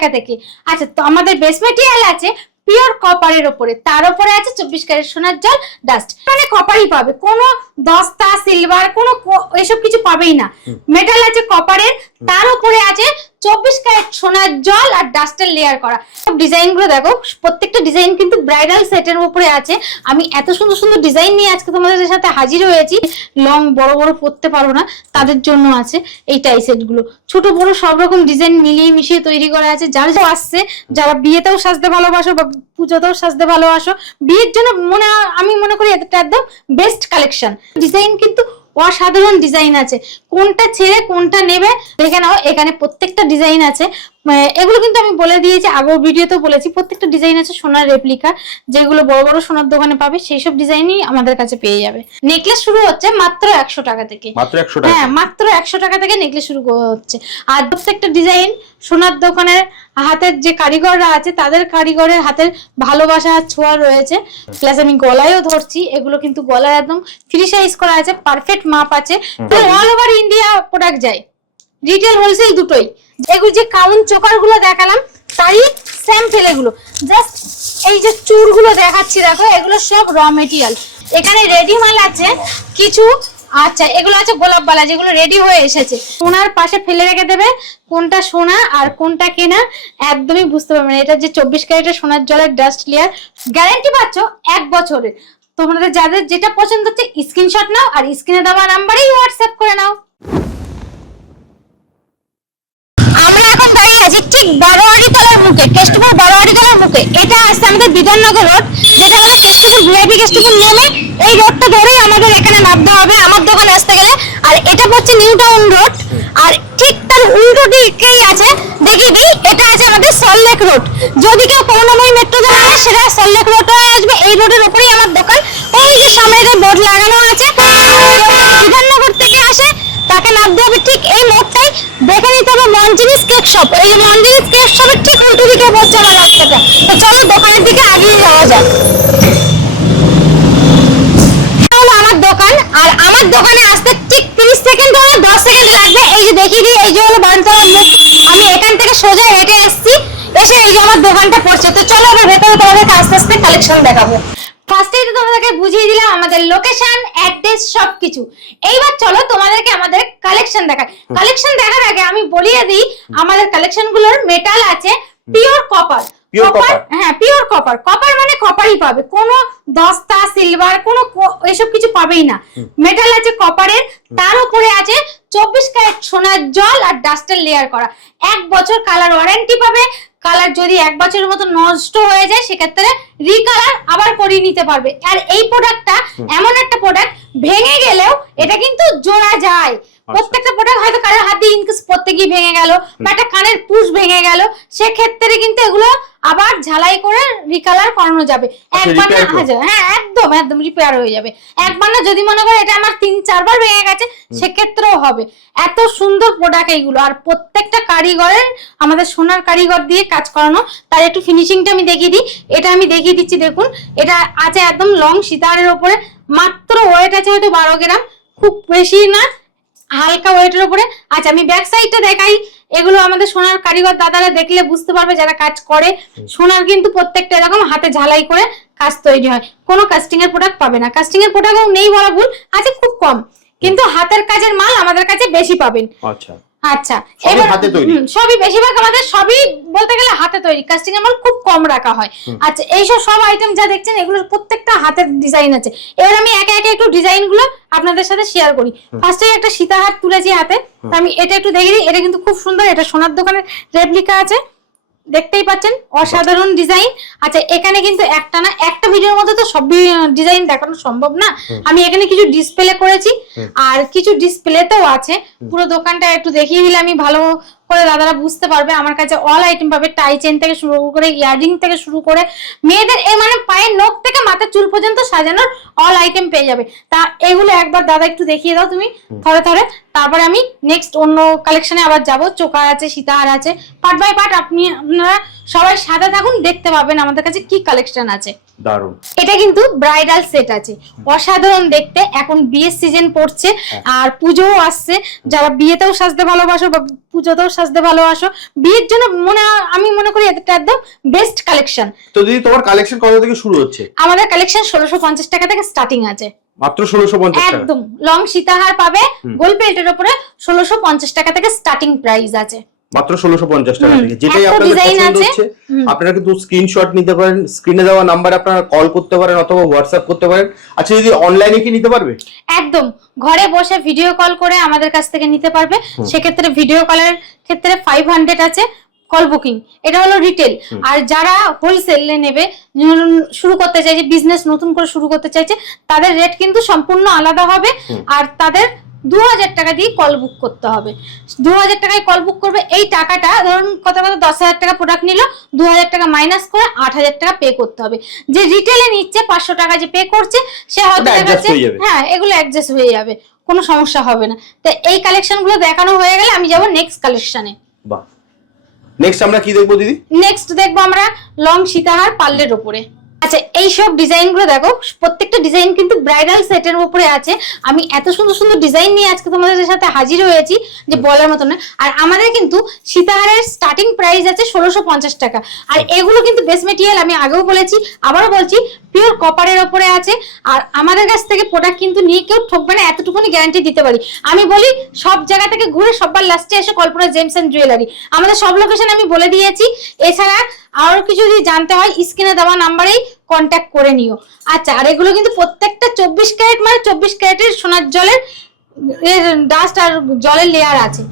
টাকা থেকে। আচ্ছা, তো আমাদের বেস মেটেরিয়াল আছে পিওর কপারের উপরে, তার উপরে আছে 24 ক্যারেট সোনার জল ডাস্ট, মানে কপারই পাবে, কোনো দস্তা সিলভার কোনো এসব কিছু পাবেই না। মেটাল আছে কপারের, তার উপরে আছে 24 ক্যারেট সোনার জল আর ডাস্টের লেয়ার করা। সব ডিজাইন গুলো দেখো, প্রত্যেকটা ডিজাইন কিন্তু ব্রাইডাল সেটের উপরে আছে। আমি এত সুন্দর সুন্দর ডিজাইন নিয়ে আজকে তোমাদের সাথে হাজির হয়েছি। লং বড় বড় পরতে পারো না তাদের জন্য আছে এই টাই সেট গুলো, ছোট বড় সব রকম ডিজাইন মিলিয়ে মিশিয়ে তৈরি করা আছে। যারা আসছে, যারা বিয়েতেও সাজতে ভালোবাসো বা পুজোতেও সাজতে ভালোবাসো, বিয়ের জন্য আমি মনে করি এটা একদম বেস্ট কালেকশন। ডিজাইন কিন্তু অসাধারণ ডিজাইন আছে, কোনটা ছেড়ে কোনটা নেবে দেখে নাও। এখানে প্রত্যেকটা ডিজাইন আছে, এগুলো কিন্তু আমি বলে দিয়েছি, আগের ভিডিওতেও বলেছি। প্রত্যেকটা ডিজাইন আছে সোনার রেপ্লিকা, যেগুলো বড় বড় সোনার দোকানে পাবে সেই সব ডিজাইনই আমাদের কাছে পেয়ে যাবে। নেকলেস শুরু হচ্ছে মাত্র 100 টাকা থেকে। মাত্র 100 টাকা? হ্যাঁ, মাত্র 100 টাকা থেকে নেকলেস শুরু হচ্ছে। আর প্রত্যেকটা ডিজাইন সোনার দোকানের হাতের যে কারিগররা আছে তাদের কারিগরের হাতের ভালোবাসা ছোঁয়া রয়েছে। প্লাস আমি গলায়ও ধরছি, এগুলো কিন্তু গলায় একদম ফ্রি সাইজ করা আছে, পারফেক্ট মাপ আছে। অল ওভার ইন্ডিয়া প্রোডাক্ট যায়, রিটেল হোলসেল দুটোই। এগুলো যে কাউন্ট চোকার গুলো দেখালাম তারই স্যাম্পল, এগুলো জাস্ট এই যে চুড়গুলো দেখাচ্ছি দেখো, এগুলো সব র মেটেরিয়াল। এখানে রেডি মাল আছে কিছু। আচ্ছা, এগুলো আছে গোলাপ বালা, যেগুলো রেডি হয়ে এসেছে। সোনার পাশে ফেলে রেখে দেবে কোনটা সোনা আর কোনটা কেনা একদমই বুঝতে পারবে না। এটা যে 24 ক্যারেটের সোনার জলের ডাস্ট লেয়ার, গ্যারান্টি পাচ্ছ 1 বছরের। তোমাদের যাদের যেটা পছন্দ হচ্ছে স্ক্রিনশট নাও আর স্ক্রিনে দেওয়া নাম্বারেই হোয়াটসঅ্যাপ করে নাও। আমরা এখন দাঁড়িয়ে আছি ঠিক বারোয়ারি তলার মুখে, কেষ্টপুর বারোয়ারি তলার মুখে। এটা আসছে আমাদের বিধাননগর রোড, যেটা হলো কেষ্টপুর ভিআইপি কেষ্টপুর নেমে এই রোডটা ধরেই আমাদের এখানে নামতে হবে আমার দোকানে আসতে গেলে। আর এটা হচ্ছে নিউ টাউন রোড, আর ঠিক তার উল্টো দিকেই আছে, দেখিয়ে দিই, এটা আছে আমাদের সল্টলেক রোড। যদি কেউ করুণাময়ী মেট্রো ধরে আসে সেটা সল্টলেক রোড হয়ে আসবে। এই রোডের উপরেই আমার দোকান। ওই যে সামনে যে বোর্ড লাগানো আছে, বিধাননগর থেকে আসে তাকে নামতে হবে ঠিক এই মোড়টাই, দেখে নিতে হবে মঞ্জিনিস কেক শপ। এই মঞ্জিনিস কেক শপের ঠিক উল্টো দিকে পড়ছে আমার রাস্তাটা। তো চলো দোকানের দিকে আগিয়ে যাওয়া যাক। আমার দোকান, আর আমার দোকানে আসতে ঠিক 30 সেকেন্ড বা 10 সেকেন্ড লাগবে। এই যে দেখিয়ে দিই, এই যে হলো বানতলার মুখ। আমি এখান থেকে সোজা হেঁটে এসেছি, এসে এই যে আমার দোকানটা পড়ছে। তো চলো এবার ভেতরে তোমাদেরকে আস্তে আস্তে কালেকশন দেখাবো। ফার্স্টেই তো তোমাদেরকে বুঝিয়ে দিলাম আমাদের লোকেশন, অ্যাড্রেস সবকিছু। এইবার চলো তোমাদেরকে আমাদের কালেকশন দেখাই। কালেকশন দেখার আগে আমি বলিয়ে দিই, আমাদের কালেকশন গুলোর মেটাল আছে পিওর কপার। হ্যাঁ, পিওর কপার। কপার মানে কপারই পাবে, কোনো দস্তা সিলভার কোনো এসব কিছু পাবেই না। মেটাল আছে কপারের, তার উপরে আছে 24 ক্যারেট সোনার জল আর ডাস্টের লেয়ার করা। 1 বছর কালার ওয়ারেন্টি পাবে। কালার যদি 1 বছরের মতো নষ্ট হয়ে যায় সেক্ষেত্রে রিকালার আবার করিয়ে নিতে পারবে। আর এই প্রোডাক্টটা এমন একটা প্রোডাক্ট, ভেঙে গেলেও এটা কিন্তু জোড়া যায়। প্রত্যেকটা প্রোডাক্ট হয়তো কারোর হাত দিয়ে ইনকেস পড়তে গিয়ে ভেঙে গেল বা একটা কানের পুশ ভেঙে গেল, সেক্ষেত্রে কিন্তু এগুলো আবার ঝালাই করে রিকালার করানো যাবে। একবার না, হ্যাঁ একদম একদম রিপেয়ার হয়ে যাবে। একবার না, যদি মনে করো এটা আমার 3-4 বার ভেঙে গেছে সেক্ষেত্রেও হবে। এত সুন্দর প্রোডাক্ট এইগুলো। আর প্রত্যেকটা কারিগরের আমাদের সোনার কারিগর দিয়ে কাজ করানো। তার একটু ফিনিশিংটা আমি দেখিয়ে দিই। এটা আমি দেখিয়ে দিচ্ছি, দেখুন এটা আছে একদম লং সীতাহারের উপরে। মাত্র ওয়েট আছে হয়তো 12 গ্রাম, খুব বেশি না, হালকা ওয়েটের উপরে। আচ্ছা, আমি ব্যাক সাইডটা দেখাই। এগুলো আমাদের সোনার কারিগর দাদারা দেখলে বুঝতে পারবে যারা কাজ করে। সোনার কিন্তু প্রত্যেকটা এরকম হাতে ঝালাই করে কাজ তৈরি হয়, কোনো কাস্টিং এর প্রোডাক্ট পাবে না। কাস্টিং এর প্রোডাক্টও নেই বলা ভুল, আছে খুব কম, কিন্তু হাতের কাজের মাল আমাদের কাছে বেশি পাবেন। আচ্ছা আচ্ছা, এবার সবই বেশিরভাগ আমাদের সবই বলতে গেলে হাতে তৈরি, কাস্টিং এর মাল খুব কম রাখা হয়। আচ্ছা, এইসব সব আইটেম যা দেখছেন এগুলোর প্রত্যেকটা হাতের ডিজাইন আছে। এবার আমি একে একে একটু ডিজাইন গুলো আপনাদের সাথে শেয়ার করি। ফার্স্টে একটা সীতাহার তুলেছি হাতে, আমি এটা একটু দেখিয়ে দিই। এটা কিন্তু খুব সুন্দর, এটা সোনার দোকানের রেপ্লিকা আছে, দেখতেই পাচ্ছেন, অসাধারণ ডিজাইন। আচ্ছা, এখানে কিন্তু একটা না, একটা ভিডিওর মধ্যে তো সব ডিজাইন দেখানো সম্ভব না। আমি এখানে কিছু ডিসপ্লে করেছি আর কিছু ডিসপ্লেতেও আছে। পুরো দোকানটা একটু দেখিয়ে দিলে আমি ভালো করে দাদারা বুঝতে পারবে। আমার কাছে অল আইটেম পাবে, টাই চেন থেকে শুরু করে ইয়াররিং থেকে শুরু করে মেয়েদের এই মানে পায়ের নখ থেকে মাথার চুল পর্যন্ত সাজানোর অল আইটেম পেয়ে যাবে। তা এগুলো একবার দাদা একটু দেখিয়ে দাও তুমি থরে থরে, তারপরে আমি নেক্সট অন্য কালেকশনে আবার যাব। চোকার আছে, সীতাহার আছে, পার্ট বাই পার্ট আপনারা সবাই সাথে থাকুন, দেখতে পাবেন আমাদের কাছে কি কালেকশন আছে। দারুণ। এটা কিন্তু ব্রাইডাল সেট আছে, অসাধারণ দেখতে। এখন বিয়ের সিজন পড়ছে আর পুজোও আসছে, যারা বিয়েতেও সাজতে ভালোবাসো বা পুজোতেও সাজতে ভালোবাসো, বিয়ের জন্য আমি মনে করি এটা একদম বেস্ট কালেকশন। তো দিদি তোমার কালেকশন কত থেকে শুরু হচ্ছে? আমাদের কালেকশন 1650 টাকা থেকে স্টার্টিং আছে। মাত্র 1650 টাকা? একদম লং সীতাহার পাবে গোল প্লেটের উপরে 1650 টাকা থেকে স্টার্টিং প্রাইস আছে। মাত্র 1650 টাকা থেকে। যেটাই আপনাদের পছন্দ হচ্ছে আপনারা কিন্তু স্ক্রিনশট নিতে পারেন, স্ক্রিনে দেওয়া নাম্বারে আপনারা কল করতে পারেন অথবা হোয়াটসঅ্যাপ করতে পারেন। আচ্ছা দিদি, অনলাইনে কি নিতে পারবে? একদম ঘরে বসে ভিডিও কল করে আমাদের কাছ থেকে নিতে পারবে। সেক্ষেত্রে ভিডিও কলের ক্ষেত্রে 500 আছে কল বুকিং, এটা হলো রিটেল। আর যারা হোলসেলে নেবে, শুরু করতে চাইছে, বিজনেস নতুন করে শুরু করতে চাইছে, তাদের রেট কিন্তু সম্পূর্ণ আলাদা হবে। আর তাদের 2000 টাকা দিয়ে কল বুক করতে হবে। 2000 টাকায় কল বুক করবে। এই টাকাটা ধরুন কত 10,000 টাকা প্রোডাক্ট নিল, 2000 টাকা মাইনাস করে 8000 টাকা পে করতে হবে। যে রিটেলে নিচ্ছে 500 টাকা যে পে করছে সে হয়তো হ্যাঁ এগুলো অ্যাডজাস্ট হয়ে যাবে, কোনো সমস্যা হবে না। তো এই কালেকশন গুলো দেখানো হয়ে গেলে আমি যাব নেক্সট কালেকশনে। বাহ, নেক্সট আমরা কি দেখবো দিদি? নেক্সট দেখবো আমরা লং সীতাহার পার্লের উপরে। আচ্ছা, এই সব ডিজাইন গুলো দেখো, প্রত্যেকটা ডিজাইন কিন্তু ব্রাইডাল সেটের উপরে আছে। আমি এত সুন্দর সুন্দর ডিজাইন নিয়ে আজকে তোমাদের সাথে হাজির হয়েছি যে বলার মতো না। আর আমাদের কিন্তু সীতাহারের স্টার্টিং প্রাইস আছে 1650 টাকা। আর এগুলো কিন্তু বেস মেটেরিয়াল, আমি আগেও বলেছি আবারও বলছি, পিওর কপারের উপরে আছে। আর আমাদের কাছ থেকে প্রোডাক্ট কিন্তু নিয়ে কেউ ঠকবে না, এতটুকুনি গ্যারান্টি দিতে পারি। আমি বলি সব জায়গা থেকে ঘুরে সবার লাস্টে এসে কল্পনা জেমস এন্ড জুয়েলারি, আমাদের সব লোকেশন আমি বলে দিয়েছি। এছাড়া আরো কিছু যদি জানতে হয় স্ক্রিনে দেওয়া নাম্বারেই কন্ট্যাক্ট করে নিও। আচ্ছা, আর এগুলো কিন্তু প্রত্যেকটা 24 ক্যারেট, মানে 24 ক্যারেটের সোনার জলের ডাস্ট আর জলের লেয়ার আছে।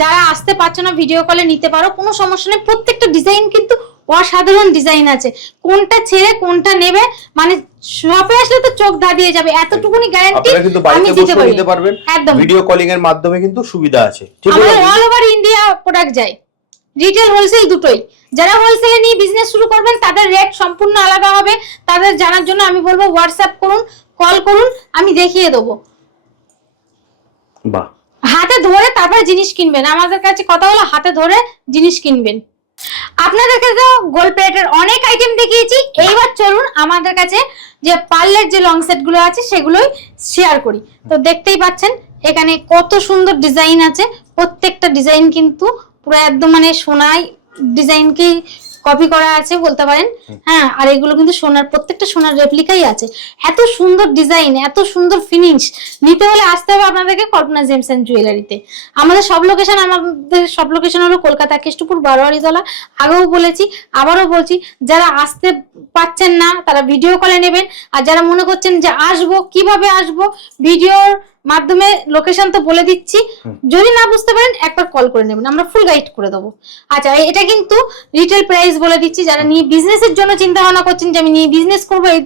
যারা আসতে পারছো না ভিডিও কলে নিতে পারো, কোনো সমস্যা নেই। প্রত্যেকটা ডিজাইন কিন্তু অসাধারণ ডিজাইন আছে, কোনটা ছেড়ে কোনটা নেবে মানে শপে আসলে তো চোখ ধাঁধিয়ে যাবে, এতটুকুনি গ্যারান্টি আমি দিতে পারবো। একদম ভিডিও কলিং এর মাধ্যমে কিন্তু সুবিধা আছে। আমাদের অল ওভার ইন্ডিয়া প্রোডাক্ট যায়, রিটেল হোলসেল দুটোই। যারা হোলসেলে নিয়ে বিজনেস শুরু করবেন তাদের রেট সম্পূর্ণ আলাদা হবে। তাদের জানার জন্য আমি বলবো হোয়াটসঅ্যাপ করুন, কল করুন, আমি দেখিয়ে দেবো। বাহ, হাতে ধরে তারপরে জিনিস কিনবেন। আমাদের কাছে কথা হলো হাতে ধরে জিনিস কিনবেন। আপনাদেরকে তো গোল্ড প্লেটের অনেক আইটেম দেখিয়েছি, এইবার চলুন আমাদের কাছে যে পার্লের যে লং সেট গুলো আছে সেগুলোই শেয়ার করি। তো দেখতেই পাচ্ছেন এখানে কত সুন্দর ডিজাইন আছে, প্রত্যেকটা ডিজাইন কিন্তু পুরো একদম মানে সোনায় ডিজাইনকে কপি করা আছে বলতে পারেন। হ্যাঁ, আর এগুলো কিন্তু সোনার, প্রত্যেকটা সোনার রেপ্লিকাই আছে। এত সুন্দর ডিজাইন, এত সুন্দর ফিনিশ, নিতে হলে আসতে হবে আপনাদেরকে কল্পনা জেমস এন্ড জুয়েলারিতে। আমাদের সব লোকেশন হলো কলকাতা কেষ্টপুর বারোয়ারিতলা। আগেও বলেছি আবারও বলছি, যারা আসতে পাচ্ছেন না তারা ভিডিও কলে নেবেন। আর যারা মনে করছেন যে আসবো, কিভাবে আসবো, ভিডিওর মাধ্যমে লোকেশন তো বলে দিচ্ছি, যদি না বুঝতে পারেন একবার কল করে নেবেন, আমরা ফুল গাইড করে দেবো। আচ্ছা, এটা কিন্তু রিটেল প্রাইস বলে দিচ্ছি। যারা নিয়ে বিজনেসের জন্য চিন্তা ভাবনা করছেন যে আমি নিয়ে বিজনেস করবো এই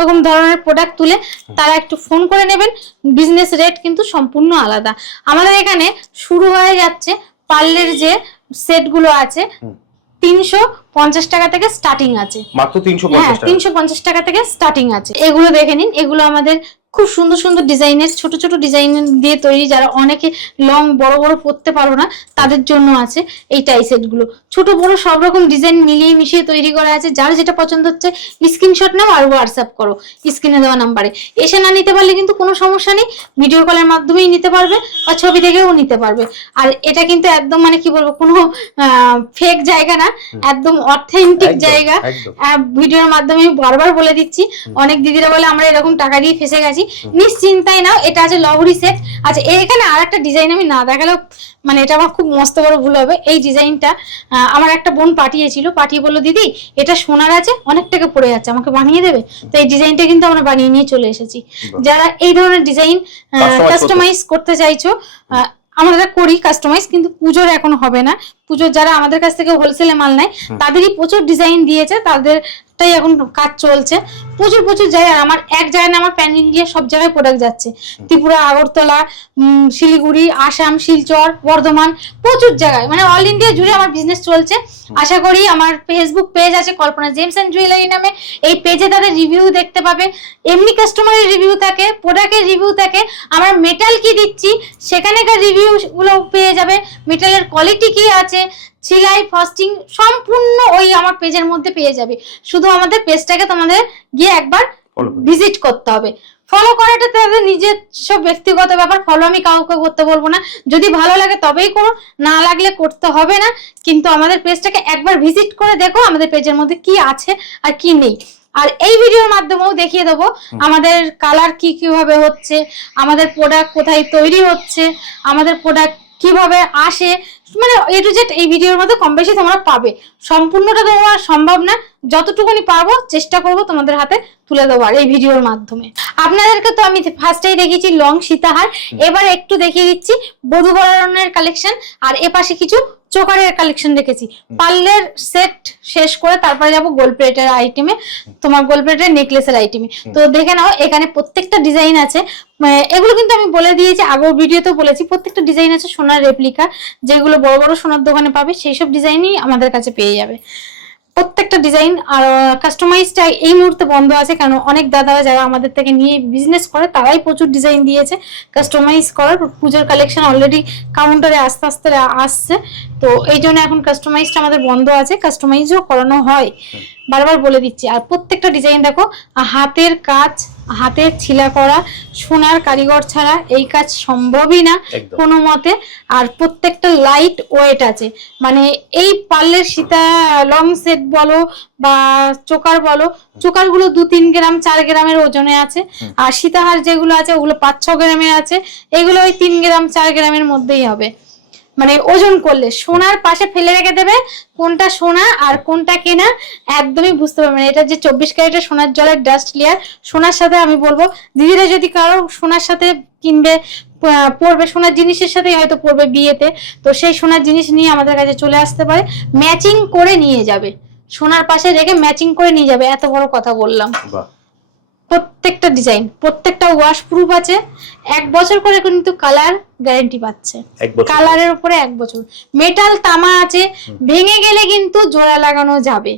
রকম ধরনের প্রোডাক্ট তুলে, তারা একটু ফোন করে নেবেন। বিজনেস রেট কিন্তু সম্পূর্ণ আলাদা। আমাদের এখানে শুরু হয়ে যাচ্ছে পার্লের যে সেট গুলো আছে 350 টাকা থেকে স্টার্টিং আছে। মাত্র 350 টাকা থেকে স্টার্টিং আছে। এগুলো দেখে নিন, এগুলো আমাদের খুব সুন্দর সুন্দর ডিজাইনের, ছোট ছোট ডিজাইন দিয়ে তৈরি। যারা অনেকে লং বড় বড় পরতে পারো না তাদের জন্য আছে এই টাই সেট গুলো। ছোট বড় সব রকম ডিজাইন মিলিয়ে মিশিয়ে তৈরি করা আছে। যার যেটা পছন্দ হচ্ছে স্ক্রিনশট নাও আর হোয়াটসঅ্যাপ করো স্ক্রিনে দেওয়া নাম্বারে। এসে না নিতে পারলে কিন্তু কোনো সমস্যা নেই, ভিডিও কলের মাধ্যমেই নিতে পারবে বা ছবি দেখেও নিতে পারবে। আর এটা কিন্তু একদম মানে কি বলবো, কোনো ফেক জায়গা না, একদম অথেন্টিক জায়গা। ভিডিওর মাধ্যমে বারবার বলে দিচ্ছি, অনেক দিদিরা বলে আমরা এরকম টাকা দিয়ে ফেসে গেছি। নিশ্চিন্তায় নাও, এটা আছে লহরি সেট। আচ্ছা, এখানে আর একটা ডিজাইন আমি না দেখালেও মানে এটা আমার খুব মস্ত বড় ভুল হবে। এই ডিজাইনটা আমার একটা বোন পাঠিয়েছিল, পাঠিয়ে বললো দিদি এটা সোনার আছে, অনেক টাকা পড়ে যাচ্ছে, আমাকে বানিয়ে দেবে? তো এই ডিজাইনটা কিন্তু আমরা বানিয়ে নিয়ে চলে এসেছি। যারা এই ধরনের ডিজাইন কাস্টমাইজ করতে চাইছো, আমরা করি কাস্টমাইজ, কিন্তু পুজোর এখনো হবে না। পুজোর যারা আমাদের কাছ থেকে হোলসেলে মাল নেয় তাদেরই প্রচুর ডিজাইন দিয়েছে, তাদেরটাই এখন কাজ চলছে। প্রচুর জায়গায় আমার এক জায়গায় না, আমার প্যান ইন্ডিয়া সব জায়গায় প্রোডাক্ট যাচ্ছে। ত্রিপুরা, আগরতলা, শিলিগুড়ি, আসাম, শিলচর, বর্ধমান, প্রচুর জায়গায় মানে অল ইন্ডিয়া জুড়ে আমার বিজনেস চলছে। আশা করি আমার ফেসবুক পেজ আছে কল্পনা জেমস এন্ড জুয়েলারি নামে, এই পেজে তাদের রিভিউ দেখতে পাবে। এমনি কাস্টমারের রিভিউ থাকে, প্রোডাক্টের রিভিউ থাকে, আমার মেটাল কি দিচ্ছি সেখানেকার রিভিউ গুলো পেয়ে যাবে। মেটালের কোয়ালিটি কি আছে, সেলাই ফাস্টিং সম্পূর্ণ ওই আমার পেজের মধ্যে পেয়ে যাবে। শুধু আমাদের পেজটাকে তোমাদের গিয়ে একবার ভিজিট করতে হবে। ফলো করাটা তাদের নিজের সব ব্যক্তিগত ব্যাপার, ফলো আমি কাউকে করতে বলবো না। যদি ভালো লাগে তবেই করো, না লাগলে করতে হবে না। কিন্তু আমাদের পেজটাকে একবার ভিজিট করে দেখো আমাদের পেজের মধ্যে কি আছে আর কি নেই। আর এই ভিডিওর মাধ্যমেও দেখিয়ে দেবো আমাদের কালার কি কিভাবে হচ্ছে, আমাদের প্রোডাক্ট কোথায় তৈরি হচ্ছে, আমাদের প্রোডাক্ট কিভাবে আসে, মানে এ টু জেড এই ভিডিওর মধ্যে কম বেশি তোমরা পাবে। সম্পূর্ণটা তোমার সম্ভব না, যতটুকুনি পারবো চেষ্টা করবো তোমাদের হাতে তুলে দেওয়ার এই ভিডিওর মাধ্যমে। আপনাদেরকে তো আমি ফার্স্টেই দেখিয়েছি লং সীতাহার, এবার একটু দেখিয়ে দিচ্ছি বধূবরণের কালেকশন, আর এপাশে কিছু চোকারের কালেকশন রেখেছি। পার্লের সেট শেষ করে তারপরে যাবো গোল্ড প্লেটের আইটেমে, তোমার গোল্ড প্লেটের নেকলেসের আইটেমে। তো দেখে নাও এখানে প্রত্যেকটা ডিজাইন আছে। এগুলো কিন্তু আমি বলে দিয়েছি, আগের ভিডিওতেও বলেছি, প্রত্যেকটা ডিজাইন আছে সোনার রেপ্লিকা, যেগুলো বড় বড় সোনার দোকানে পাবে সেই সব ডিজাইনই আমাদের কাছে পেয়ে যাবে প্রত্যেকটা ডিজাইন। আর কাস্টমাইজটা এই মুহূর্তে বন্ধ আছে, কারণ অনেক দাদারা যারা আমাদের থেকে নিয়ে বিজনেস করে তারাই প্রচুর ডিজাইন দিয়েছে কাস্টমাইজ করার। পুজোর কালেকশন অলরেডি কাউন্টারে আস্তে আস্তে আসছে, তো এই জন্য এখন কাস্টমাইজটা আমাদের বন্ধ আছে। কাস্টমাইজও করানো হয়, বারবার বলে দিচ্ছি। আর প্রত্যেকটা ডিজাইন দেখো হাতের কাজ, হাতের ছিলা করা, সোনার কারিগর ছাড়া এই কাজ সম্ভবই না কোনো মতে। আর প্রত্যেকটা লাইট ওয়েট আছে, মানে এই পার্লের সীতা লং সেট বলো বা চোকার বলো, চোকারগুলো 2-3 গ্রাম 4 গ্রামের ওজনে আছে। আর সীতাহার যেগুলো আছে ওগুলো 5-6 গ্রামের আছে, এগুলো ওই 3 গ্রাম 4 গ্রামের মধ্যেই হবে। মানে ওজন করলে সোনার পাশে ফেলে রেখে দেবে কোনটা সোনা আর কোনটা কেনা একদমই বুঝতে পারবে না। এটা যে 24 ক্যারেটের সোনার জলের ডাস্ট লেয়ার, সোনার সাথে আমি বলবো দিদিরা যদি কারো সোনার সাথে কিনবে, পরবে সোনার জিনিসের সাথেই হয়তো পরবে বিয়েতে, তো সেই সোনার জিনিস নিয়ে আমাদের কাছে চলে আসতে পারে, ম্যাচিং করে নিয়ে যাবে, সোনার পাশে রেখে ম্যাচিং করে নিয়ে যাবে। এত বড় কথা বললাম। প্রত্যেকটা ডিজাইন, প্রত্যেকটা ওয়াশ প্রুফ আছে, 1 বছর করে কিন্তু কালার গ্যারান্টি পাচ্ছে। কালারের উপরে 1 বছর। মেটাল তামা আছে, ভেঙে গেলে কিন্তু জোড়া লাগানো যাবে,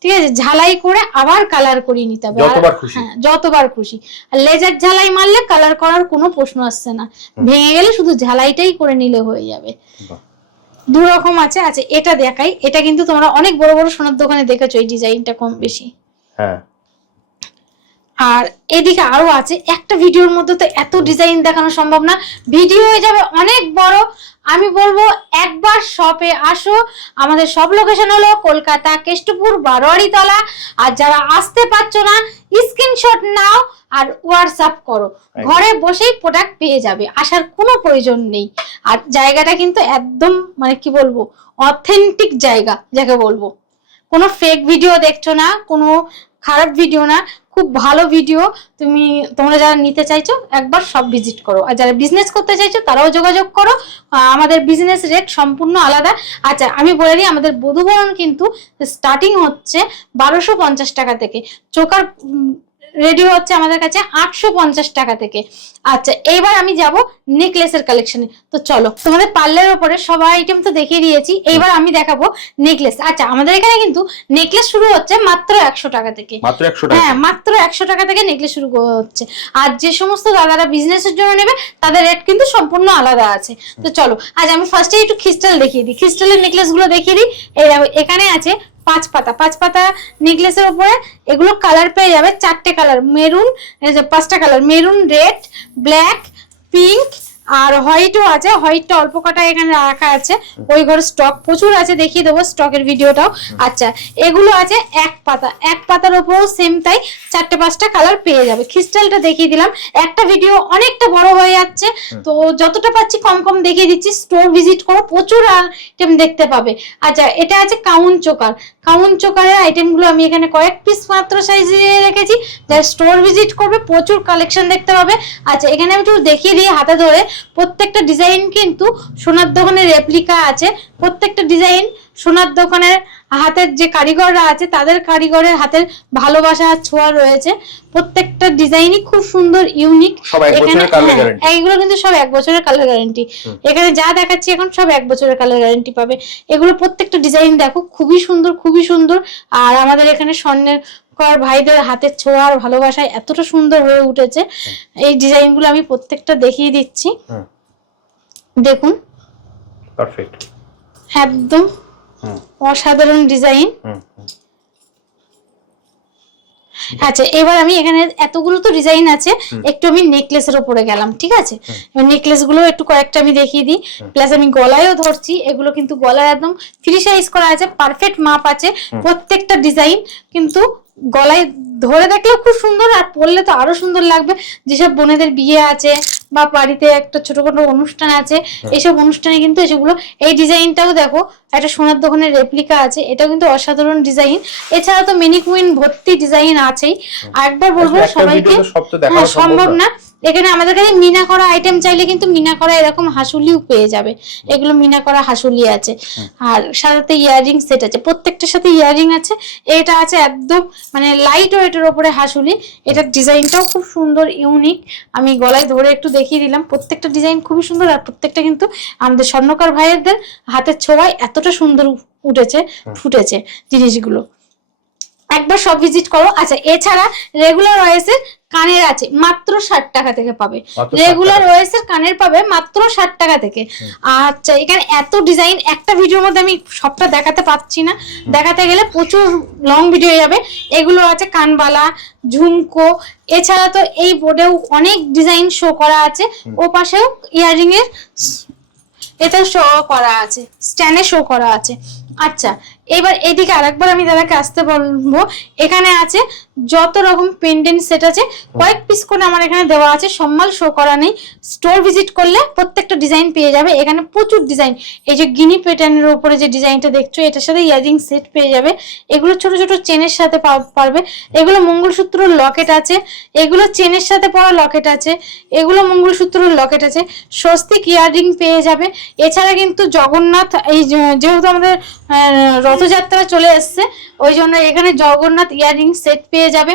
ঠিক আছে? ঝালাই করে আবার কালার করিয়ে নিতে হবে যতবার খুশি। আর লেজার ঝালাই মারলে কালার করার কোনো প্রশ্ন আসছে না, ভেঙে গেলে শুধু ঝালাইটাই করে নিলে হয়ে যাবে। 2 রকম আছে। আচ্ছা এটা দেখাই, এটা কিন্তু তোমরা অনেক বড় বড় সোনার দোকানে দেখেছো এই ডিজাইনটা কম বেশি। হ্যাঁ, আর এদিকে আরো আছে। একটা ভিডিওর মধ্যে তো এত ডিজাইন দেখানো সম্ভব না, ভিডিও হয়ে যাবে অনেক বড়। আমি বলবো একবার শপে আসো। আমাদের সব লোকেশন হলো কলকাতা কেষ্টপুর বারোয়ারিতলা। আর যারা আসতে পারছো না স্ক্রিনশট নাও আর হোয়াটসঅ্যাপ করো, ঘরে বসেই প্রোডাক্ট পেয়ে যাবে, আসার কোনো প্রয়োজন নেই। আর জায়গাটা কিন্তু একদম মানে কি বলবো অথেন্টিক জায়গা যাকে বলবো, কোনো ফেক ভিডিও দেখছো না, কোনো খারাপ ভিডিও না, খুব ভালো ভিডিও। তোমরা যারা নিতে চাইছো একবার সব ভিজিট করো, আর যারা বিজনেস করতে চাইছো তারাও যোগাযোগ করো। আমাদের বিজনেস রেট সম্পূর্ণ আলাদা। আচ্ছা আমি বলে দিই, আমাদের বধূবরণ কিন্তু স্টার্টিং হচ্ছে 1250 টাকা থেকে, চোকার রেডি হচ্ছে আমাদের কাছে 850 টাকা থেকে। আচ্ছা এইবার আমি যাব নেকলেসের কালেকশনে। তো চলো, তোমাদের পার্লের উপরে সব আইটেম তো দেখিয়ে দিয়েছি, এইবার আমি দেখাবো নেকলেস। আচ্ছা আমাদের এখানে কিন্তু নেকলেস শুরু হচ্ছে মাত্র 100 টাকা থেকে। হ্যাঁ, মাত্র 100 টাকা থেকে নেকলেস শুরু হচ্ছে। আর যে সমস্ত দাদারা বিজনেসের জন্য নেবে তাদের রেট কিন্তু সম্পূর্ণ আলাদা আছে। তো চলো আজ আমি ফার্স্টে একটু ক্রিস্টাল দেখিয়ে দিই, ক্রিস্টালের নেকলেস গুলো দেখিয়ে দিই। এখানে আছে 5 পাতা নেকলেসের উপরে। এগুলো কালার পেয়ে যাবে 4টে কালার, মেরুন, 5টা colour, maroon, red, black, pink আর হোয়াইটও আছে। হোয়াইটটা অল্প কটা এখানে রাখা আছে, ওই ঘরে স্টক প্রচুর আছে, দেখিয়ে দেবো স্টকের ভিডিওটাও। আচ্ছা এগুলো আছে 1 পাতার উপরেও সেম তাই 4টে-5টা কালার পেয়ে যাবে। ক্রিস্টালটা দেখিয়ে দিলাম, একটা ভিডিও অনেকটা বড় হয়ে যাচ্ছে, তো যতটা পাচ্ছি কম কম দেখিয়ে দিচ্ছি। স্টোর ভিজিট করো, প্রচুর আইটেম দেখতে পাবে। আচ্ছা এটা আছে কাউন চোকার। কাউন চোকারের আইটেমগুলো আমি এখানে কয়েক পিস মাত্র সাইজে রেখেছি, যারা স্টোর ভিজিট করবে প্রচুর কালেকশন দেখতে পাবে। আচ্ছা এখানে আমি একটু দেখিয়ে দিই হাতে ধরে, প্রত্যেকটা ডিজাইন কিন্তু সোনার দোকানের রেপ্লিকা আছে। প্রত্যেকটা ডিজাইন সোনার দোকানের হাতের যে কারিগররা আছে তাদের কারিগরের হাতের ভালোবাসা ছোঁয়া রয়েছে। প্রত্যেকটা ডিজাইনই খুব সুন্দর, ইউনিক। এইগুলো কিন্তু সব 1 বছরের কালার গ্যারান্টি। এখানে যা দেখাচ্ছি এখন সব 1 বছরের কালার গ্যারান্টি পাবে। এগুলো প্রত্যেকটা ডিজাইন দেখো খুবই সুন্দর, খুবই সুন্দর। আর আমাদের এখানে স্বর্ণের ভাইদের হাতের ছোঁয়া আর ভালোবাসায় এতটা সুন্দর হয়ে উঠেছে। এই ডিজাইনগুলো আমি প্রত্যেকটা দেখিয়ে দিচ্ছি, দেখুন পারফেক্ট একদম অসাধারণ ডিজাইন। আচ্ছা, এবার আমি এখানে এতগুলো তো ডিজাইন আছে, একটু আমি নেকলেসের উপরে গেলাম, ঠিক আছে? নেকলেস গুলো একটু কয়েকটা আমি দেখিয়ে দিই, প্লাস আমি গলায়ও ধরছি। এগুলো কিন্তু গলায় একদম ফ্রি সাইজ করা আছে, পারফেক্ট মাপ আছে প্রত্যেকটা ডিজাইন, কিন্তু গলায় ধরে দেখলেও খুব সুন্দর, আর পরলে তো আরো সুন্দর লাগবে। যেসব বোনেদের বিয়ে আছে বা বাড়িতে একটা ছোটখাটো অনুষ্ঠান আছে, এইসব অনুষ্ঠানে কিন্তু এসবগুলো। এই ডিজাইনটাও দেখো, একটা সোনার দোকানের রেপ্লিকা আছে, এটাও কিন্তু অসাধারণ ডিজাইন। এছাড়া তো মেনিকুইন ভর্তি ডিজাইন আছেই। আর একবার বলবো সবাইকে, সম্ভব না, এখানে আমাদের কাছে মিনা করা আইটেম চাইলে কিন্তু মিনা করা এরকম হাসুলিও পেয়ে যাবে। এগুলো মিনা করা হাসুলি আছে, আর সাথে ইয়াররিং সেট আছে, প্রত্যেকটার সাথে ইয়াররিং আছে। এটা আছে একদম মানে লাইট ওয়েটের উপরে হাসুলি। এটার ডিজাইনটাও খুব সুন্দর, ইউনিক। আমি গলায় ধরে একটু দেখিয়ে দিলাম, প্রত্যেকটা ডিজাইন খুবই সুন্দর, আর প্রত্যেকটা কিন্তু আমাদের স্বর্ণকার ভাইয়েরদের হাতের ছোঁয়ায় এতটা সুন্দর ফুটেছে জিনিসগুলো। একবার সব ভিজিট করো। আচ্ছা, এছাড়া রেগুলার ওয়েসের কানের আছে মাত্র 60 টাকা থেকে পাবে। রেগুলার ওয়েসের কানের পাবে মাত্র 60 টাকা থেকে। আচ্ছা, এখানে এত ডিজাইন একটা ভিডিওর মধ্যে আমি সবটা দেখাতে পাচ্ছি না, দেখাতে গেলে প্রচুর লং ভিডিও হয়ে যাবে। এগুলো আছে কানবালা, ঝুমকো। এছাড়া তো এই বোর্ডেও অনেক ডিজাইন শো করা আছে, ও পাশেও ইয়াররিং এর এটা শো করা আছে, স্ট্যান্ডে শো করা আছে। আচ্ছা, এবার এইদিকে আরেকবার আমি দাদাকে আসতে বলবো। এখানে আছে যত রকম পেন্ডেন্ট সেট আছে, কয়েক পিস করে আমার এখানে দেওয়া আছে, সম্মাল শো করা নেই। স্টোর ভিজিট করলে প্রত্যেকটা ডিজাইন পেয়ে যাবে। এখানে প্রচুর ডিজাইন, এই যে গিনি প্যাটার্নের উপরে যে ডিজাইনটা দেখছো, এটার সাথে ইয়ারিং সেট পেয়ে যাবে। এগুলো ছোট ছোট চেনের সাথে পারবে। এগুলো মঙ্গলসূত্র লকেট আছে, এগুলো চেনের সাথে পরা লকেট আছে, এগুলো মঙ্গলসূত্র লকেট আছে। স্বস্তিক ইয়ারিং পেয়ে যাবে। এছাড়া কিন্তু জগন্নাথ, এই যেহেতু আমাদের রথযাত্রা চলে এসছে, ওই জন্য এখানে জগন্নাথ ইয়ারিং সেট পেয়ে যাবে।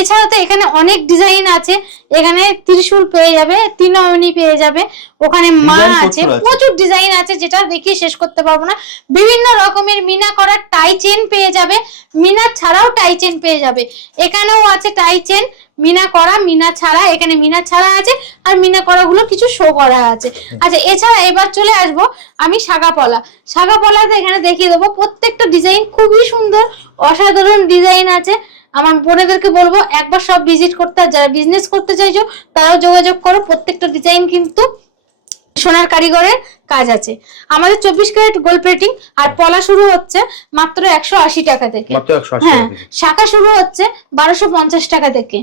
এছাড়া তো এখানে অনেক ডিজাইন আছে, এখানে ত্রিশূল পেয়ে যাবে, তিনমণি পেয়ে যাবে, ওখানে মা আছে, প্রচুর ডিজাইন আছে যেটা দেখিয়ে শেষ করতে পারবো না। বিভিন্ন রকমের মিনা করা টাই চেন পেয়ে যাবে, মিনা ছাড়াও টাই চেন পেয়ে যাবে। এখানেও আছে টাই চেন, মিনা করা, মিনা ছাড়া। এখানে মিনা ছাড়া আছে, আর মিনা করা গুলো কিছু শো করা আছে। আচ্ছা, এছাড়া এবার চলে আসবো আমি শাখাপলা। শাখাপলাতে এখানে দেখিয়ে দেবো, প্রত্যেকটা ডিজাইন খুবই সুন্দর, অসাধারণ ডিজাইন আছে। আমার বোনেদেরকে বলবো একবার সব ভিজিট করতে, আর যারা বিজনেস করতে চাইছো তারাও যোগাযোগ করো। প্রত্যেকটা ডিজাইন কিন্তু সোনার কারিগরের কাজ আছে। আমাদের 24 ক্যারেট গোল্ড প্লেটিং, আর পলা শুরু হচ্ছে মাত্র 180 টাকা থেকে। হ্যাঁ, শাখা শুরু হচ্ছে 1250 টাকা থেকে,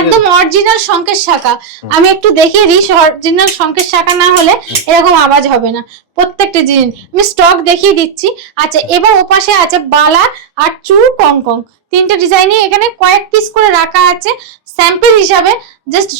একদম অরিজিনাল শঙ্কের শাখা। আমি একটু দেখিয়ে দিই, অরিজিনাল শঙ্কের শাখা না হলে এরকম আওয়াজ হবে না। প্রত্যেকটা জিনিস আমি স্টক দেখিয়ে দিচ্ছি। আচ্ছা, এবার ওপাশে আছে বালা আর চুর কংকং, তিনটা ডিজাইনই এখানে কয়েক পিস করে রাখা আছে স্যাম্পল হিসাবে। জাস্ট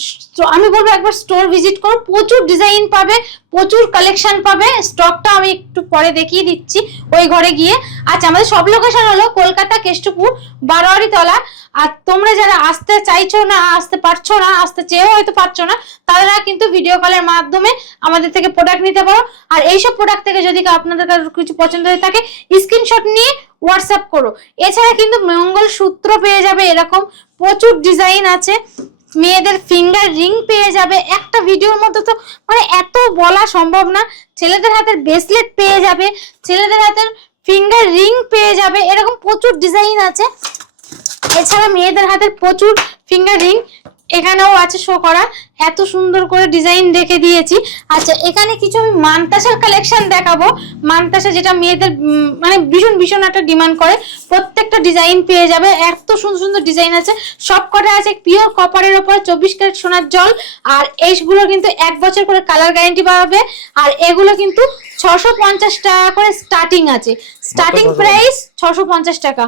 আমি বলবো একবার স্টোর ভিজিট করো, প্রচুর ডিজাইন পাবে, প্রচুর কালেকশন পাবে। স্টকটা আমি একটু পরে দেখিয়ে দিচ্ছি ওই ঘরে গিয়ে। আচ্ছা, আমাদের সব লোকেশন হলো কলকাতা কেষ্টপুর, বারোয়ারিতলা। আর তোমরা যারা আসতে চাইছো না, আসতে পারছো না, আসতে চেয়েও হয়তো পারছো না, তারা কিন্তু ভিডিও কলের মাধ্যমে আমাদের থেকে প্রোডাক্ট নিতে পারো। আর এইসব প্রোডাক্ট থেকে যদি আপনাদের কিছু পছন্দ হয়ে থাকে, স্ক্রিনশট নিয়ে হোয়াটসঅ্যাপ করো। এছাড়া কিন্তু মঙ্গলসূত্র পেয়ে যাবে, এরকম প্রচুর ডিজাইন আছে। মেয়েদের ফিঙ্গার রিং পেয়ে যাবে, একটা ভিডিওর মধ্যে তো মানে এত বলা সম্ভব না। ছেলেদের হাতের ব্রেসলেট পেয়ে যাবে, ছেলেদের হাতের ফিঙ্গার রিং পেয়ে যাবে, এরকম প্রচুর ডিজাইন আছে। এছাড়া মেয়েদের হাতের প্রচুর ফিঙ্গার রিং এখানেও আছে শো করা, এত সুন্দর করে ডিজাইন রেখে দিয়েছি। আচ্ছা, এখানে কিছু আমি মানতাসার কালেকশন দেখাবো। মানতাসা যেটা মেয়েদের মানে ভীষণ ভীষণ একটা ডিমান্ড করে, প্রত্যেকটা ডিজাইন পেয়ে যাবে। এত সুন্দর সুন্দর ডিজাইন আছে, সব কটা আছে পিওর কপারের উপর 24 ক্যারেট সোনার জল। আর এইগুলো কিন্তু 1 বছর করে কালার গ্যারান্টি পাবে। আর এগুলো কিন্তু 650 টাকা করে স্টার্টিং আছে, স্টার্টিং প্রাইস 650 টাকা।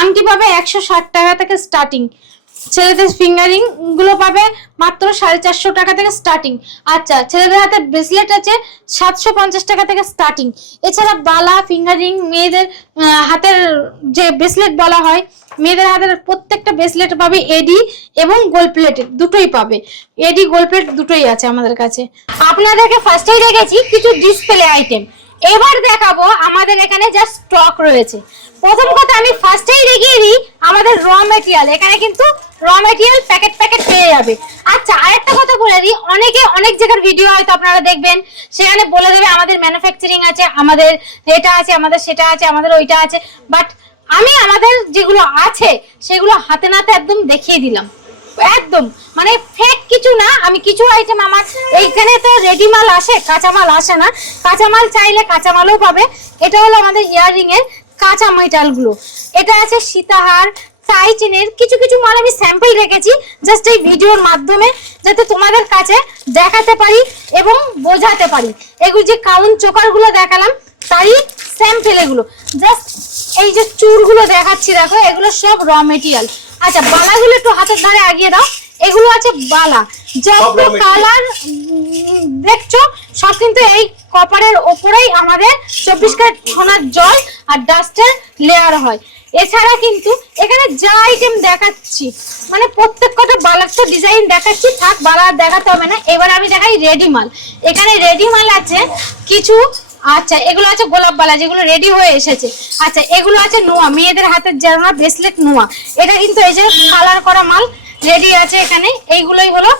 আংটি পাবে 160 টাকা থেকে স্টার্টিং। ছেলেদের ফিঙ্গারিং গুলো পাবে মাত্র 450 টাকা থেকে স্টার্টিং। আচ্ছা, ছেলেদের হাতে ব্রেসলেট আছে 750 টাকা থেকে স্টার্টিং। এছাড়া বালা, ফিঙ্গারিং, মেয়েদের হাতের যে ব্রেসলেট বলা হয়, মেয়েদের হাতের প্রত্যেকটা ব্রেসলেট পাবে এডি এবং গোল্ড প্লেট দুটোই পাবে। এডি গোল্ড প্লেট দুটোই আছে আমাদের কাছে। আপনাদেরকে ফার্স্টেই রেখেছি কিছু ডিসপ্লে আইটেম। এবার দেখাবো আমাদের এখানে যা স্টক রয়েছে। প্রথম কথা আমি ফার্স্টেই দেখিয়ে দিই আমাদের র মেটেরিয়াল, এখানে কিন্তু র মেটেরিয়াল প্যাকেট প্যাকেট পেয়ে যাবে। আচ্ছা আরেকটা কথা বলে দিই, অনেকে অনেক জায়গার ভিডিও হয়তো আপনারা দেখবেন, সেখানে বলে দেবে আমাদের ম্যানুফ্যাকচারিং আছে, আমাদের এটা আছে, আমাদের সেটা আছে, আমাদের ওইটা আছে, বাট আমি আমাদের যেগুলো আছে সেগুলো হাতে নাতে একদম দেখিয়ে দিলাম, একদম মানে ফেক কিছু না। আমি কিছু আইটেম আমার এইখানে তো রেডি মাল আসে, কাঁচা মাল আসে না, কাঁচা মাল চাইলে কাঁচা মালও পাবে। এটা হলো আমাদের ইয়াররিং এর কাঁচা মেটাল গুলো, এটা আছে সীতাহার, টাই চেনের কিছু কিছু মাল আমি স্যাম্পল রেখেছি জাস্ট এই ভিডিওর মাধ্যমে, যাতে তোমাদের কাছে দেখাতে পারি এবং বোঝাতে পারি। এগুলো যে কাউন্ট চোকার গুলো দেখালাম তারই স্যাম্পল, এগুলো জাস্ট এই যে চুরগুলো দেখাচ্ছি দেখো, এগুলো সব র মেটেরিয়াল। আচ্ছা বালাগুলো একটু হাতের ধারে আগিয়ে দাও, এগুলো আছে বালা, যত কালার দেখছো সব কিন্তু এই কপারের ওপরেই আমাদের 24 ক্যারেট সোনার জল আর ডাস্টের লেয়ার হয়। এছাড়া কিন্তু এখানে যা আইটেম দেখাচ্ছি মানে প্রত্যেক কটা বালার তো ডিজাইন দেখাচ্ছি, থাক বালা আর দেখাতে হবে না। এবার আমি দেখাই রেডি মাল, এখানে রেডি মাল আছে কিছু। আচ্ছা এগুলো আছে গোলাপ বালা যেগুলো রেডি হয়ে এসেছে। আচ্ছা এগুলো আছে নোয়া, মেয়েদের হাতের জামা ব্রেসলেট নোয়া, এটা কিন্তু এই যে কালার করা মাল রেডি আছে এখানে। এইগুলোই হলো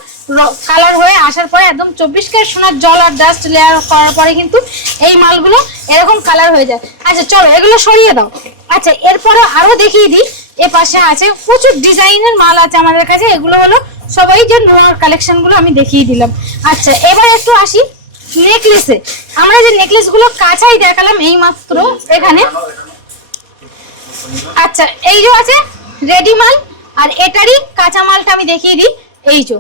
কালার হয়ে আসার পরে একদম 24 ক্যারেট সোনার জল আর ডাস্ট লেয়ার করার পরে কিন্তু এই মালগুলো এরকম কালার হয়ে যায়। আচ্ছা চলো এগুলো সরিয়ে দাও। আচ্ছা এরপরে আরো দেখিয়ে দিই, এ পাশে আছে প্রচুর ডিজাইনের মাল আছে আমাদের কাছে, এগুলো হলো সবাই যে নোয়ার কালেকশন গুলো আমি দেখিয়ে দিলাম। আচ্ছা এবার একটু আসি নেকলেসে, আমরা যে নেকলেস গুলো কাঁচাই দেখালাম এই মাত্র এখানে। আচ্ছা এই যে আছে রেডি মাল, আর এটারই কাঁচা মালটা আমি দেখিয়ে দিই, এই যে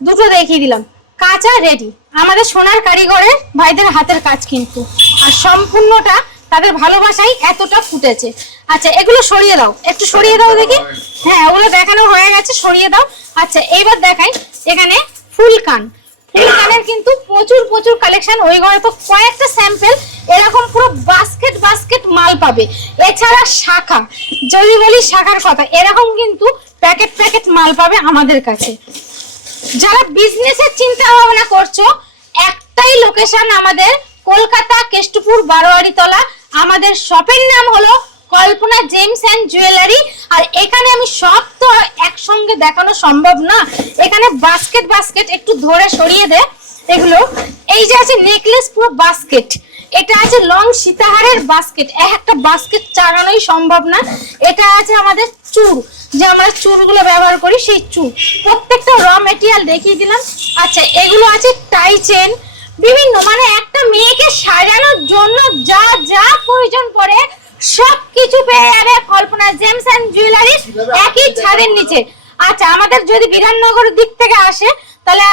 দুটো দেখিয়ে দিলাম, কাঁচা রেডি, আমাদের সোনার কারিগরের ভাইদের হাতের কাজ কিন্তু, আর সম্পূর্ণটা তাদের ভালোবাসাই এতটা ফুটেছে। আচ্ছা এগুলো সরিয়ে দাও, একটু সরিয়ে দাও দেখি, হ্যাঁ ওগুলো দেখানো হয়ে গেছে, সরিয়ে দাও। আচ্ছা এইবার দেখাই এখানে ফুল কান, ফুল কানের কিন্তু প্রচুর প্রচুর কালেকশন, ওই ঘরে তো কয়েকটা স্যাম্পল এরকম পুরো বাস্কেট বাস্কেট মাল পাবে। এছাড়া শাখা, যদি বলি শাখার কথা, এরকম কিন্তু প্যাকেট প্যাকেট মাল পাবে আমাদের কাছে। যারা বিজনেসের চিন্তা ভাবনা করছো, একটাই লোকেশন আমাদের কলকাতা কেষ্টপুর বারোয়ারি তলা, আমাদের শপের নাম হলো কল্পনা জেমস এন্ড জুয়েলারি। আর এখানে আমি সব তো একসঙ্গে দেখানো সম্ভব না, এখানে বাস্কেট বাস্কেট একটু ধরে সরিয়ে দে এগুলো। এই যে আছে নেকলেস পুরো বাস্কেট, এটা আছে লং সীতাহারের বাস্কেট, একটা বাস্কেট চালানোই সম্ভব না। এটা আছে আমাদের চুর, যে আমরা চুরগুলো ব্যবহার করি সেই চুর, প্রত্যেকটা র মেটেরিয়াল দেখিয়ে দিলাম। আচ্ছা এগুলো আছে টাই চেন, বিভিন্ন মানে একটা মেয়েকে সাজানোর জন্য যা যা প্রয়োজন পড়ে সবকিছু পেয়ে যাবে কল্পনা জেমস এন্ড জুয়েলারি একই ছাদের নিচে। আচ্ছা আমাদের যদি বিধাননগরের দিক থেকে আসে তাহলে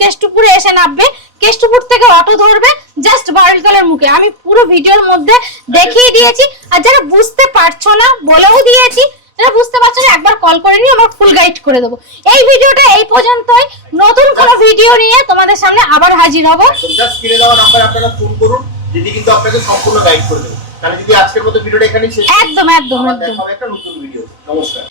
কেষ্টপুরে এসে নামবে, কেষ্টপুর থেকে অটো ধরবে জাস্ট বারোতলার মুখে, আমি পুরো ভিডিওর মধ্যে দেখিয়ে দিয়েছি। আর যারা বুঝতে পারছো না বলেও দিয়েছি, যারা বুঝতে পারছো না একবার কল করে নিয়ে আমরা ফুল গাইড করে দেবো। এই ভিডিওটা এই পর্যন্তই, নতুন কোনো ভিডিও নিয়ে তোমাদের সামনে আবার হাজির হবো। জাস্ট স্ক্রিনে দেওয়া নাম্বারে আপনারা ফোন করুন, দিদি কিন্তু আপনাকে সম্পূর্ণ গাইড করে দেবে। তাহলে যদি আজকের মতো ভিডিওটা এখানেই শেষ, একদম একদম আবার একদম দেখা হবে একটা নতুন ভিডিও। নমস্কার।